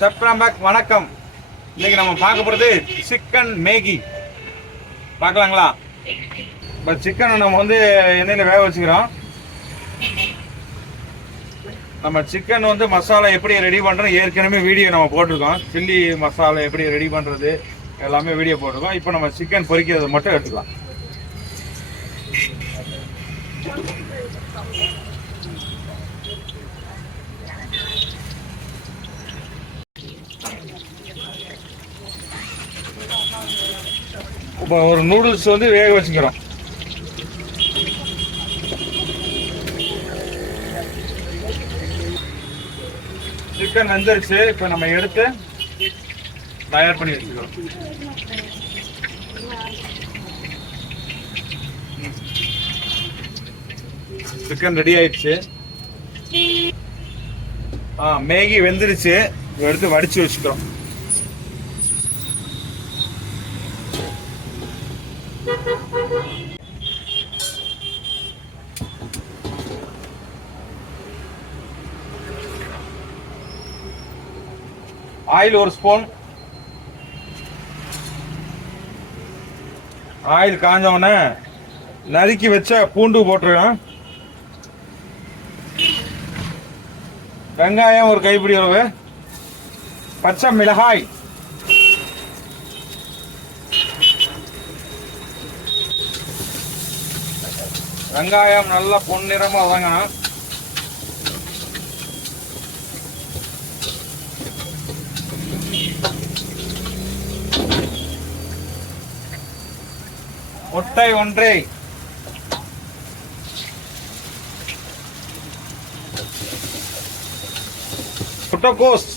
Subscriber வணக்கம். இன்னைக்கு நம்ம பார்க்க போகிறது சிக்கன் மேகி பார்க்கலாங்களா? இப்போ சிக்கனை நம்ம எண்ணெயில் வேக வச்சுக்கிறோம். நம்ம சிக்கன் மசாலா எப்படி ரெடி பண்ணுறோம் ஏற்கனவே வீடியோ நம்ம போட்டிருக்கோம். சில்லி மசாலா எப்படி ரெடி பண்ணுறது எல்லாமே வீடியோ போட்டிருக்கோம். இப்போ நம்ம சிக்கன் பொரிக்கிறது மட்டும் எடுத்துக்கலாம். இப்போ ஒரு நூடுல்ஸ் வேக வச்சுக்கிறோம். சிக்கன் வெந்துருச்சு. இப்போ நம்ம எடுத்து தயார் பண்ணி வச்சுக்கிறோம். சிக்கன் ரெடி ஆயிடுச்சு. மேகி வெந்துருச்சு. எடுத்து வடிச்சு வச்சுக்கிறோம். ஆயில் ஒரு ஸ்பூன். ஆயில் காஞ்ச உடனே நறுக்கி வச்ச பூண்டு போட்டுருக்கோம். வெங்காயம் ஒரு கைப்பிடி அளவு, பச்சை மிளகாய், வெங்காயம் நல்லா பொன்னிறமா வதங்கணும். முட்டை ஒன்றை, முட்டைக்கோஸ்,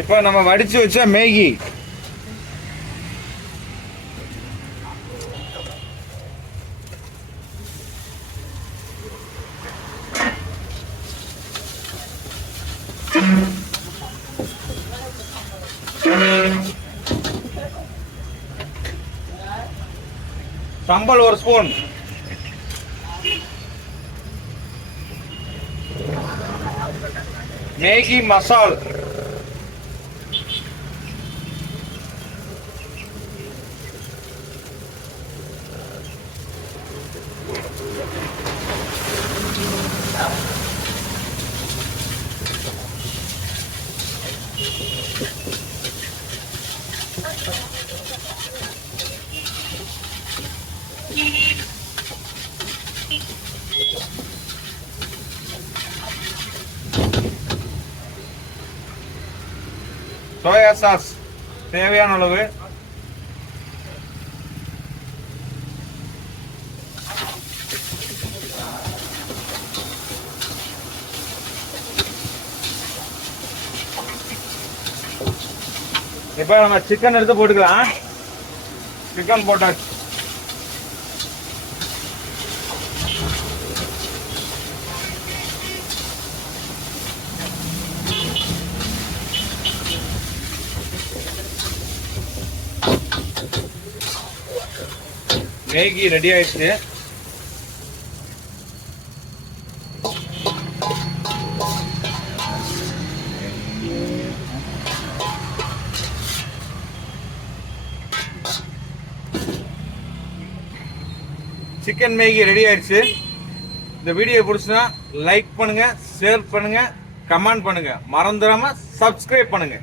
இப்போ நம்ம வடிச்சு வச்ச மேகி, சம்பல் ஒரு ஸ்பூன், மேகி மசால், சோயா சாஸ் தேவையான அளவு, இப்போ நம்ம சிக்கன் எடுத்து போட்டுக்கலாம். சிக்கன் போட்டாச்சு. மேகி ரெடி ஆயிடுச்சு. சிக்கன் மேகி ரெடி ஆயிடுச்சு. இந்த வீடியோ பிடிச்சுன்னா லைக் பண்ணுங்க, ஷேர் பண்ணுங்க, கமெண்ட் பண்ணுங்க, மறந்துடாம சப்ஸ்கிரைப் பண்ணுங்க.